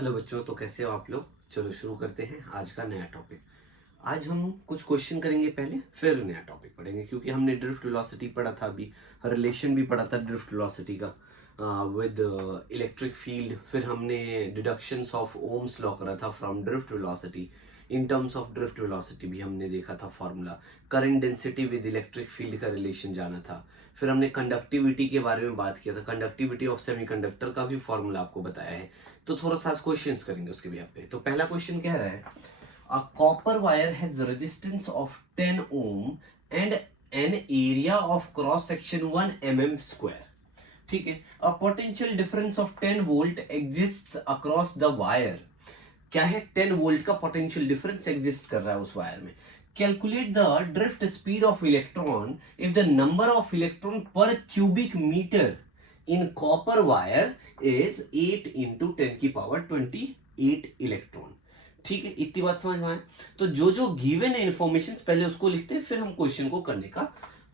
Hello बच्चों, तो कैसे हो आप लोग। चलो शुरू करते हैं आज का नया टॉपिक। आज हम कुछ क्वेश्चन करेंगे पहले, फिर नया टॉपिक पढ़ेंगे, क्योंकि हमने ड्रिफ्ट वेलोसिटी पढ़ा था, अभी रिलेशन भी पढ़ा था ड्रिफ्ट वेलोसिटी का विद इलेक्ट्रिक फील्ड। फिर हमने डिडक्शंस ऑफ ओम्स लॉ करा था from drift velocity. In terms of drift velocity भी हमने देखा था formula. Current density with electric field का रिलेशन जाना था। फिर हमने कंडक्टिविटी के बारे में बात किया था, कंडक्टिविटी ऑफ सेमीकंडक्टर का भी फॉर्मूला आपको बताया है। तो थोड़ा सा क्वेश्चंस करेंगे उसके भी यहाँ पे। तो पहला क्वेश्चन कह रहा है, a copper wire has resistance of 10 ohm and an area of cross section 1 mm square. ठीक है। A potential difference of 10 volt exists across the wire. क्या है, 10 वोल्ट का पोटेंशियल डिफरेंस एग्जिस्ट कर रहा है उस वायर में। Calculate the drift speed of electron if the number of electron per cubic metre in copper wire is 8 into 10⁻28 electron. ठीक है, इतनी बात समझ में आए। तो जो जो गिवन है इंफॉर्मेशन पहले उसको लिखते हैं, फिर हम क्वेश्चन को करने का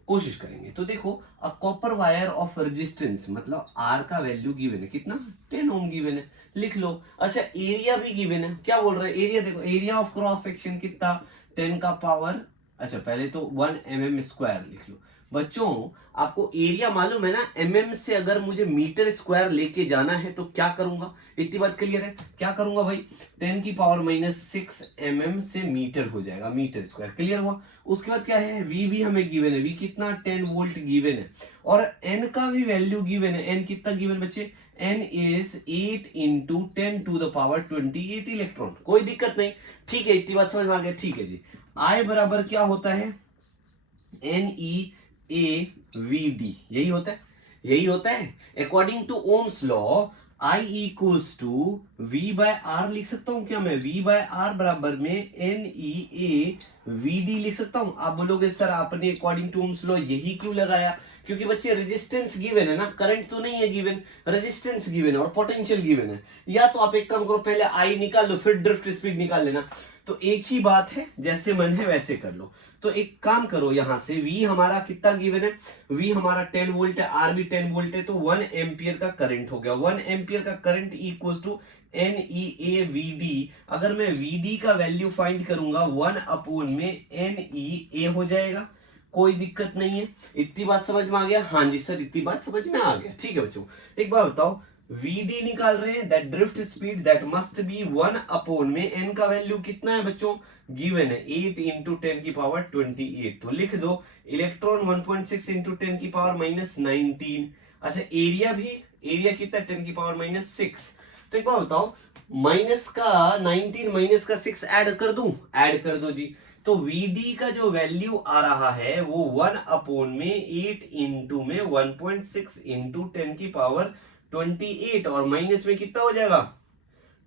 कोशिश करेंगे। तो देखो, a copper wire of resistance मतलब आर का वैल्यू गिवन है, कितना 10 ओम गिवन है, लिख लो। अच्छा, एरिया भी गिवन है, क्या बोल रहे हैं एरिया, देखो एरिया ऑफ क्रॉस सेक्शन कितना 10 का पावर, अच्छा पहले तो 1 mm स्क्वायर लिख लो। बच्चों आपको एरिया मालूम है ना, mm से अगर मुझे मीटर स्क्वायर लेके जाना है तो क्या करूंगा, इतनी बात क्लियर है। क्या करूंगा भाई, 10⁻⁻6 mm से मीटर हो जाएगा, मीटर स्क्वायर, क्लियर हुआ। उसके बाद क्या है, v भी हमें गिवन है, v कितना 10 वोल्ट गिवन है, और n का भी वैल्यू गिवन है। n कितना गिवन बच्चे, n इज 8 इंटू 10⁻28 इलेक्ट्रॉन। कोई दिक्कत नहीं, ठीक है, इतनी बात समझ में आ गया। ठीक है जी, I बराबर क्या होता है, NEAVD, यही होता है, यही होता है। According to Ohm's law I equals to V by R लिख सकता हूं क्या मैं, V बाय आर बराबर में NEAVD लिख सकता हूं। आप बोलोगे सर आपने अकॉर्डिंग टू ओम्स लॉ यही क्यों लगाया, क्योंकि बच्चे रेजिस्टेंस गिवन है ना, करंट तो नहीं है गिवन, रेजिस्टेंस गिवन है और पोटेंशियल गिवन है। या तो आप एक काम करो, पहले I निकाल लो, फिर ड्रिफ्ट स्पीड निकाल लेना, तो एक ही बात है, जैसे मन है वैसे कर लो। तो एक काम करो, यहां से V हमारा कितना गिवन है, V हमारा 10 वोल्ट है, R भी 10 वोल्ट है, तो 1 एम्पियर का करंट हो गया। 1 एम्पियर का करंट इक्वल्स टू NEAVD। अगर मैं VD का वैल्यू फाइंड करूंगा 1 अपॉन में NEA हो जाएगा, कोई दिक्कत नहीं है। इतनी बात समझ में आ गया, हाँ जी सर इतनी बात समझ में आ गया। ठीक है बच्चों, एक बात बताओ, VD निकाल रहे हैं, that drift speed that must be 1 upon में n का वैल्यू कितना है बच्चों, गिवन है 8 इंटू 10⁻28। तो लिख दो इलेक्ट्रॉन 1.6 इंटू 10⁻−19। अच्छा एरिया भी, एरिया कितना 10⁻6। तो एक बात बताओ, माइनस का 19 माइनस का 6 ऐड कर दूं, ऐड कर दो जी। तो VD का जो वैल्यू आ रहा है वो 1 अपॉन में 8 इंटू में 1.6 इंटू 10⁻28, और माइनस में कितना हो जाएगा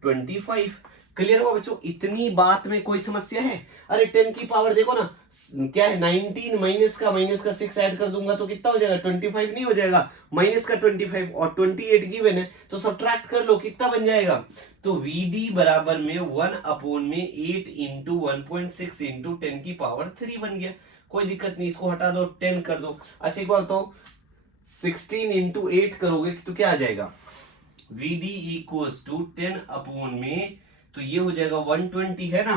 25। क्लियर हुआ बच्चों, इतनी बात में कोई समस्या है। अरे 10 की पावर देखो ना, क्या है 19 माइनस का 6 ऐड कर दूंगा तो कितना हो जाएगा 25, नहीं हो जाएगा, माइनस का 25 और 28 गिवन है, तो सब्ट्रैक्ट कर लो कितना बन जाएगा। तो VD बराबर में 1 अपॉन में 8 इंटू 1.6 इंटू 10⁻3 बन गया। कोई दिक्कत नहीं, इसको हटा दो, 10 कर दो। अच्छा एक बात बताओ, 16 इंटू 8 करोगे तो क्या आ जाएगा, VD इक्वल्स टू 10 अपॉन में, तो ये हो जाएगा 120 है ना,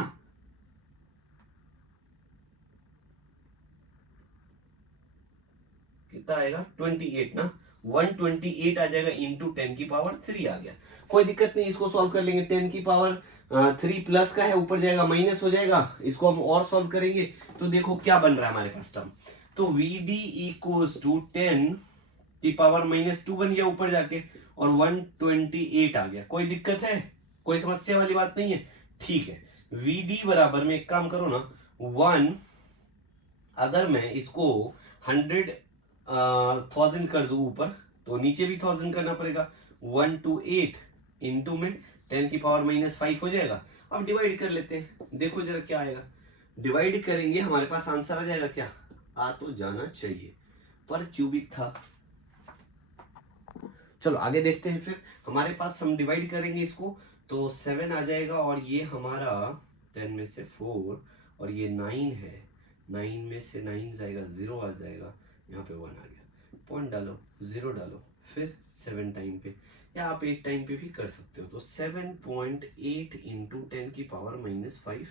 कितना आएगा 28 ना, 128 आ जाएगा इंटू 10⁻3 आ गया। कोई दिक्कत नहीं, इसको सॉल्व कर लेंगे। 10⁻3 प्लस का है, ऊपर जाएगा माइनस हो जाएगा, इसको हम और सॉल्व करेंगे। तो देखो क्या बन रहा है हमारे पास टर्म, तो VD इक्वल्स टू 10⁻⁻2 बन गया ऊपर जाके, और 128 आ गया। कोई दिक्कत है, कोई समस्या वाली बात नहीं है। ठीक है, VD बराबर में एक काम करो ना, 1, अगर मैं इसको 100,000 कर दूं ऊपर, तो नीचे भी 1000 करना पड़ेगा। 1 to 8 इंटू में 10⁻⁻5 हो जाएगा। अब डिवाइड कर लेते हैं, देखो जरा क्या आएगा। डिवाइड करेंगे, हमारे पास आंसर आ जाएगा क्या, आ तो जाना चाहिए, पर क्यूबिक था। चलो आगे देखते हैं। फिर हमारे पास हम डिवाइड करेंगे इसको, तो 7 आ जाएगा, और ये हमारा 10 में से 4, और ये 9 है, 9 में से 9 जाएगा 0 आ जाएगा, यहाँ पे 1 आ गया। पॉइंट डालो, 0 डालो, फिर 7 टाइम पे, या आप एक टाइम पे भी कर सकते हो। तो 7.8 इंटू 10⁻⁻5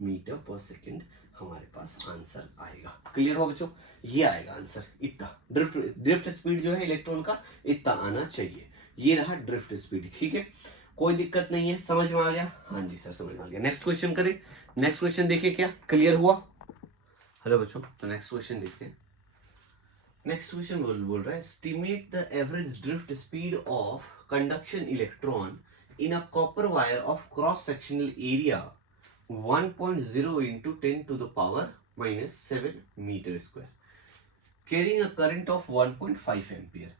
मीटर पर सेकेंड हमारे पास आंसर आएगा। क्लियर हो बच्चों, ये आएगा आंसर इतना। ड्रिफ्ट स्पीड जो है इलेक्ट्रॉन का इतना आना चाहिए। ये रहा ड्रिफ्ट स्पीड, ठीक है, कोई दिक्कत नहीं है, समझ में आ गया? हाँ जी सर समझ में आ गया। नेक्स्ट क्वेश्चन करें। नेक्स्ट क्वेश्चन देखिए क्या क्लियर हुआ? हेलो बच्चों, तो नेक्स्ट क्वेश्चन देखते हैं। नेक्स्ट क्वेश्चन बोल रहा है estimate the average drift speed of conduction electron in a copper wire of cross sectional area 1.0 into 10 to the power minus 7 meter square carrying a current of 1.5 ampere.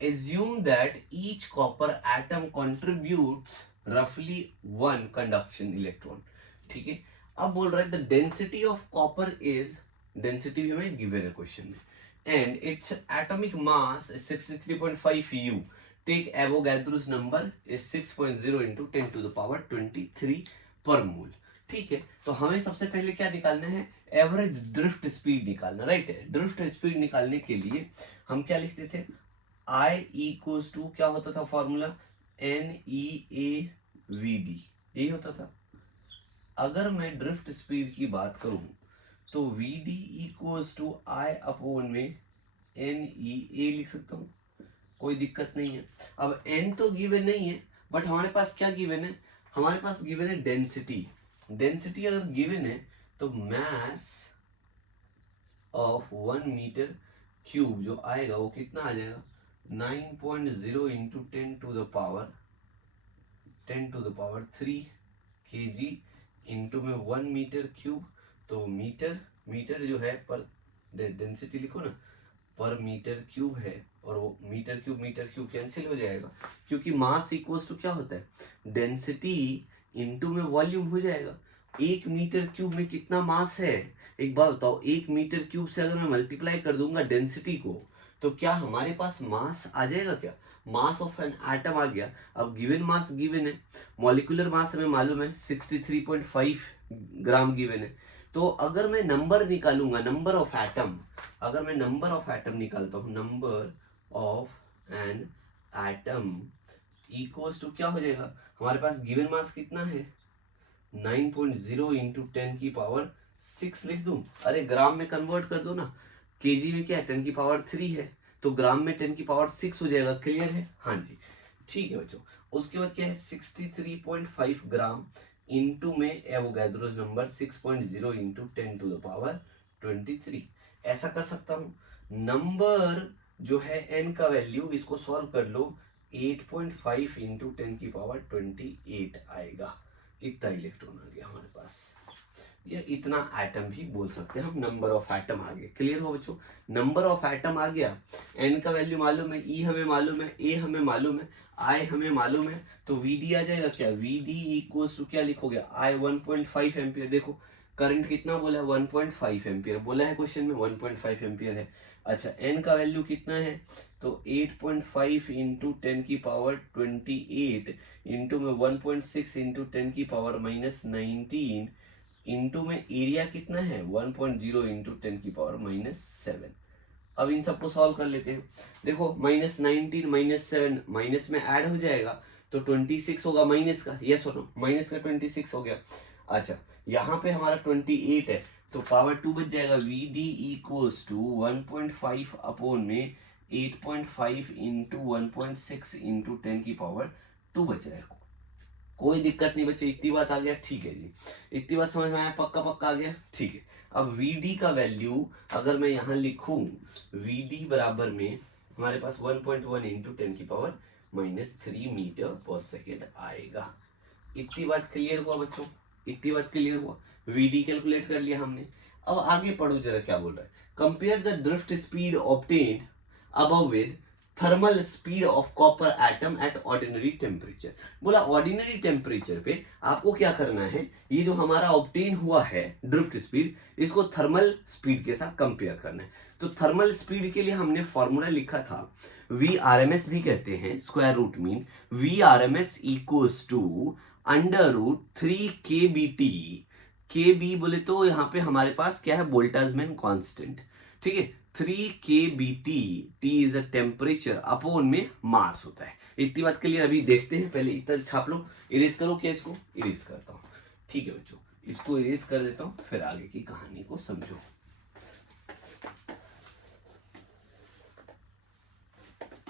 Assume that each copper atom contributes roughly 1 conduction electron. ठीक है, अब बोल रहा है the density of copper is, density भी हमें given है question में, and its atomic mass is 63.5 U. Take Avogadro's number is 6.0 into 10 to the power 23 per mole. ठीक है, तो हमें सबसे पहले क्या निकालना है? एवरेज ड्रिफ्ट स्पीड निकालना, राइट है। ड्रिफ्ट स्पीड निकालने के लिए हम क्या लिखते थे? I इक्वल्स टू क्या होता था फॉर्मूला? NEAVD, यही होता था। अगर मैं ड्रिफ्ट स्पीड की बात करूं तो VD equals to I upon में NEA लिख सकता हूं, कोई दिक्कत नहीं है। अब N तो गिवन नहीं है, बट हमारे पास क्या गिवन है? हमारे पास गिवन है डेंसिटी। डेंसिटी अगर गिवन है तो मास ऑफ 1 मीटर क्यूब जो आएगा वो कितना आ जाएगा? 9.0 into 10 to the power 3 kg into में 1 मीटर क्यूब। तो मीटर जो है पर डेंसिटी लिखो ना, पर मीटर क्यूब है, और वो मीटर क्यूब कैंसिल हो जाएगा, क्योंकि मास इक्वल्स टू क्या होता है? डेंसिटी इंटू में वॉल्यूम हो जाएगा। 1 मीटर क्यूब में कितना मास है? एक बात बताओ, 1 मीटर क्यूब से अगर मैं मल्टीप्लाई कर दूंगा डेंसिटी को, तो क्या हमारे पास मास आ जाएगा? क्या मास ऑफ एन एटम आ गया। अब गिवन मास गिवन है, मॉलिक्यूलर मास हमें मालूम है 63.5 ग्राम गिवन है। तो अगर मैं नंबर निकालूंगा, नंबर ऑफ एटम, अगर मैं नंबर ऑफ एटम निकालता हूं, number of n atom equals to क्या हो जाएगा? हमारे पास गिवन मास कितना है? 9.0 इंटू 10 की पावर 6 लिख दूं। अरे ग्राम में कन्वर्ट कर दो ना, केजी में क्या है? 10 की पावर 3 है, तो ग्राम में 10 की पावर 6 हो जाएगा। क्लियर है? हाँ जी ठीक है बच्चों। उसके बाद क्या है? 63.5 ग्राम इंटू में Avogadro's number 6.0 into 10 to the power 23। ऐसा कर सकता हूं। नंबर जो है n का वैल्यू, इसको सॉल्व कर लो, 8.5 इंटू 10 की पावर 28 आएगा। इतना इलेक्ट्रॉन आ गया हमारे पास, या इतना एटम भी बोल सकते हैं हम। नंबर ऑफ एटम आ गया। क्लियर हो बच्चों? नंबर ऑफ एटम आ गया, एन का वैल्यू मालूम है, ई हमें मालूम है, ए हमें मालूम है, आई हमें मालूम है, तो वीडी आ जाएगा क्या? वीडी इक्वल्स टू क्या लिखोगे? आई 1.5 एम्पियर। देखो करंट कितना बोला है? 1.5 एम्पियर बोला है क्वेश्चन में, 1.5 एम्पियर है। अच्छा एन का वैल्यू कितना है? तो 8.5 इंटू 10 की पावर 28 इंटू में 1.6 इंटू 10 की पावर -19 इंटू में एरिया कितना है? 1.0 इंटू 10 की पावर -7। अब इन सबको सॉल्व कर लेते हैं। देखो -19 -7 माइनस में ऐड हो जाएगा तो 26 होगा माइनस का, यस और नो? माइनस का 26 हो गया। अच्छा यहाँ पे हमारा 28 है तो पावर 2 बच जाएगा। V D equals to 1.5 upon में 8.5 इंटू 1.6 इंटू 10 की पावर 2 बच रहा है। कोई दिक्कत नहीं बच्चे, इतनी बात आ गया? ठीक है जी, इतनी बात समझ में आया? पक्का आ गया? ठीक है। अब VD का वैल्यू अगर मैं यहाँ लिखूं, VD बराबर में हमारे पास 1.1 इंटू 10 की पावर -3 मीटर पर सेकेंड आएगा। इतनी बात क्लियर हुआ बच्चों? इतनी बात क्लियर हुआ? VD कैलकुलेट कर लिया हमने। अब आगे पढ़ो जरा क्या बोल रहा है। Compare the drift speed obtained above with thermal speed of copper atom at ordinary temperature. बोला ऑर्डिनरी टेम्परेचर पे आपको क्या करना है? ये जो हमारा ऑब्टेन हुआ है ड्रिफ्ट स्पीड, इसको थर्मल स्पीड के साथ कंपेयर करना है। तो थर्मल स्पीड के लिए हमने फॉर्मूला लिखा था, VRMS भी कहते हैं, square root mean. VRMS equals to √3 kBT। KB बोले तो यहाँ पे हमारे पास क्या है? बोल्टाजमैन कांस्टेंट। ठीक है, 3 kBt, T is a temperature upon में मास होता है। इतनी बात क्लियर। अभी देखते हैं, पहले इतना छाप लो। इरेज करो क्या, इसको इरेज करता हूँ। ठीक है बच्चों, इसको इरेज कर देता हूँ, फिर आगे की कहानी को समझो।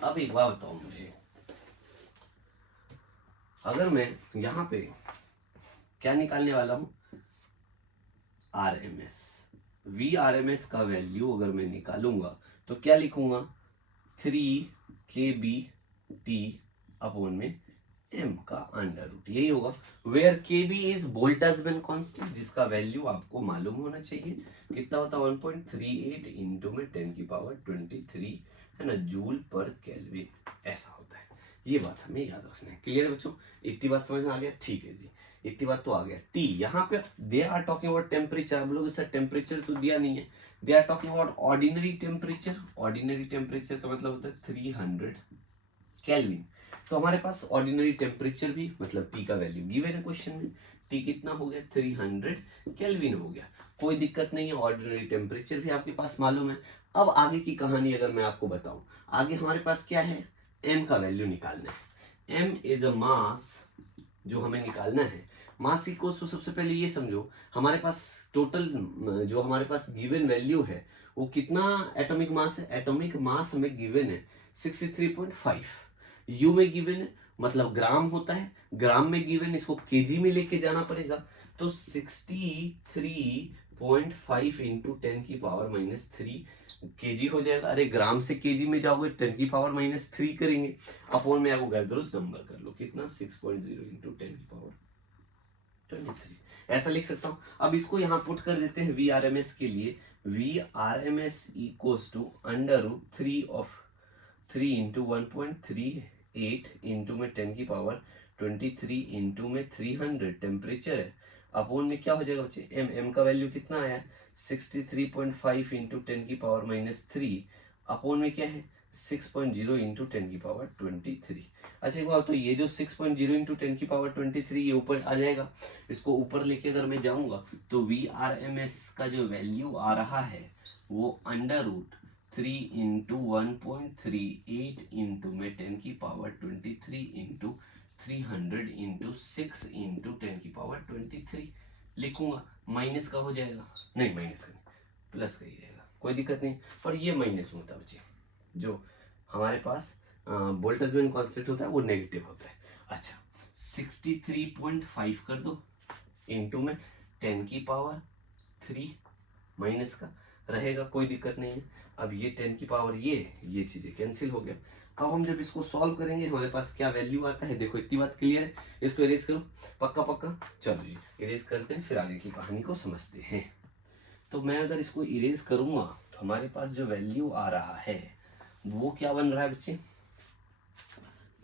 अब एक बात बताओ मुझे, अगर मैं यहां पे क्या निकालने वाला हूं, RMS, VRMS का वैल्यू अगर मैं निकालूंगा तो क्या लिखूंगा, 3 kBt अपॉन में m का अंडर रूट, यही होगा। Where kb is Boltzmann constant, जिसका वैल्यू आपको मालूम होना चाहिए, कितना होता है 1.38 इंटू में 10⁻23 है ना, जूल पर केल्विन, ऐसा होता है। ये बात हमें याद रखना है। क्लियर बच्चों, इतनी बात समझ में आ गया? ठीक है जी, इतनी बात तो आ गया। टी यहाँ पे they are talking about temperature, आप लोग सर टेम्परेचर तो दिया नहीं है, they are talking about ordinary temperature. Ordinary temperature का मतलब होता है 300 केल्विन। तो हमारे पास ऑर्डिनरी टेम्परेचर भी मतलब टी का वैल्यू गिवन है क्वेश्चन में, टी कितना हो गया 300 केल्विन हो गया, कोई दिक्कत नहीं है, ऑर्डिनरी टेम्परेचर भी आपके पास मालूम है। अब आगे की कहानी अगर मैं आपको बताऊं, आगे हमारे पास क्या है, एम का वैल्यू निकालना है। एम इज अ मास, जो हमें निकालना है। मास इक्वल टू, सबसे पहले ये समझो हमारे पास टोटल जो हमारे पास गिवन वैल्यू है वो कितना एटॉमिक मास है। एटॉमिक मास हमें गिवन है 63.5, यू में गिवन है मतलब ग्राम होता है, ग्राम में गिवन, इसको केजी में लेके जाना पड़ेगा, तो 63.5 इंटू 10⁻³ केजी हो जाएगा। अरे ग्राम से केजी में जाओगे 10⁻³ करेंगे, अपॉन में आपको गैदरोस नंबर कर लो कितना 6.0 इंटू 10⁻23, ऐसा लिख सकता हूं। अब इसको यहां पुट कर देते हैं VRMS के लिए, VRMS equals to √3 of 3 into 1.38 into में 10⁻23 इंटू में 300 टेम्परेचर है, अपॉन में क्या हो जाएगा बच्चे, एम का वैल्यू कितना आया 63.5 इंटू 10⁻³ अपॉन में क्या है 6.0 इंटू 10⁻23। अच्छा एक बात, तो ये जो 6.0 इंटू 10⁻23 ये ऊपर आ जाएगा, इसको ऊपर लेके अगर मैं जाऊंगा तो VRMS का जो वैल्यू आ रहा है वो √3 इंटू 1.38 इंटू में 10⁻23 इंटू 300 इंटू 6 इंटू 10⁻23 लिखूंगा। माइनस का हो जाएगा, नहीं माइनस का नहीं, प्लस का ही रहेगा, कोई दिक्कत नहीं। पर ये माइनस में होता है बच्चे, जो हमारे पास बोल्ट्जमैन कांस्टेंट होता है वो नेगेटिव होता है। अच्छा 63.5 कर दो इंटू में 10⁻³ माइनस का रहेगा, कोई दिक्कत नहीं है। अब ये 10⁻, ये चीजें कैंसिल हो गया। अब हम जब इसको सॉल्व करेंगे हमारे पास क्या वैल्यू आता है, देखो इतनी बात क्लियर है। इसको इरेज करो, पक्का पक्का, चलो जी इरेज करते हैं, फिर आगे की कहानी को समझते हैं। तो मैं अगर इसको इरेज करूंगा तो हमारे पास जो वैल्यू आ रहा है वो क्या बन रहा है बच्चे,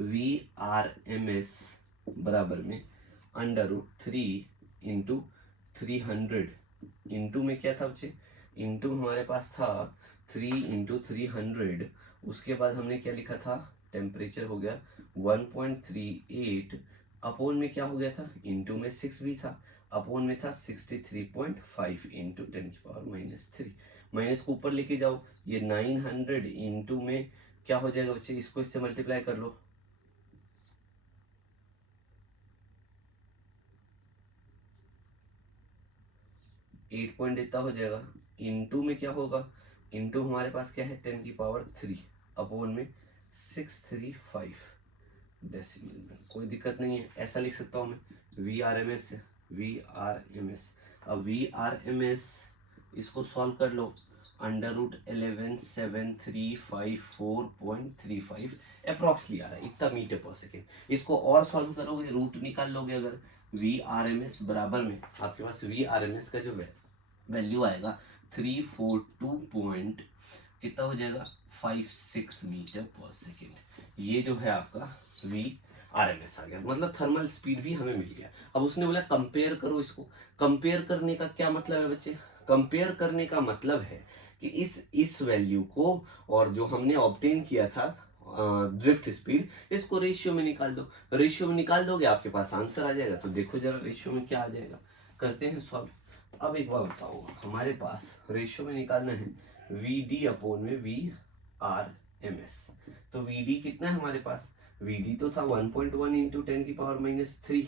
VRMS बराबर में √3 इंटू 300 इंटू में क्या था बच्चे, इंटू हमारे पास था 3 इंटू 300, उसके बाद हमने क्या लिखा था, टेम्परेचर हो गया 1.38, अपॉन में क्या हो गया था, इंटू में 6 भी था, अपॉन में था 63.5 इंटू 10⁻³ माइनस को ऊपर लेके जाओ, ये 900 इंटू में क्या हो जाएगा बच्चे, इसको इससे मल्टीप्लाई कर लो, 8 पॉइंट इतना हो जाएगा, इंटू में क्या होगा, इंटू हमारे पास क्या है 10⁻³ अपॉन में 635 डेसिमल में, कोई दिक्कत नहीं है, ऐसा लिख सकता हूं मैं VRMS। अब VRMS इसको सॉल्व कर लो, √11,7354.35 अप्रॉक्सली आ रहा है, इतना मीटर पर सेकेंड। इसको और सॉल्व करोगे, रूट निकाल लोगे अगर, VRMS बराबर में आपके पास VRMS का जो वैल्यू आएगा 342 कितना हो जाएगा 56 मीटर पर सेकेंड। ये जो है आपका VRMS आ गया, मतलब थर्मल स्पीड भी हमें मिल गया। अब उसने बोला कंपेयर करो इसको, कंपेयर करने का क्या मतलब है बच्चे, कंपेयर करने का मतलब है कि इस वैल्यू को और जो हमने ऑब्टेन किया था ड्रिफ्ट स्पीड, इसको रेशियो में निकाल दो, रेशियो में निकाल दोगे आपके पास आंसर आ जाएगा। तो देखो जरा रेशियो में क्या आ जाएगा, करते हैं सॉल्व। अब एक बार बताओ, हमारे पास रेशियो में निकालना है VD अपॉन में VRMS। तो VD कितना है हमारे पास, VD तो था 1.1 इंटू 10⁻³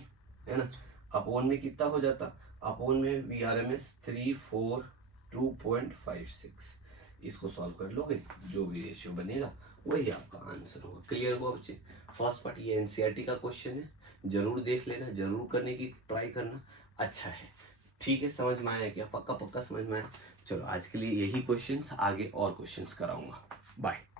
है ना, अपॉन में कितना हो जाता, अपॉन में VRMS 342.56। इसको सॉल्व कर लोगे, जो भी रेशियो बनेगा वही आपका आंसर होगा। क्लियर हुआ बच्चे? फर्स्ट पार्ट ये एनसीईआरटी का क्वेश्चन है, जरूर देख लेना, जरूर करने की ट्राई करना, अच्छा है। ठीक है, समझ में आया क्या? पक्का पक्का समझ में आया? चलो आज के लिए यही क्वेश्चंस, आगे और क्वेश्चंस कराऊंगा। बाय।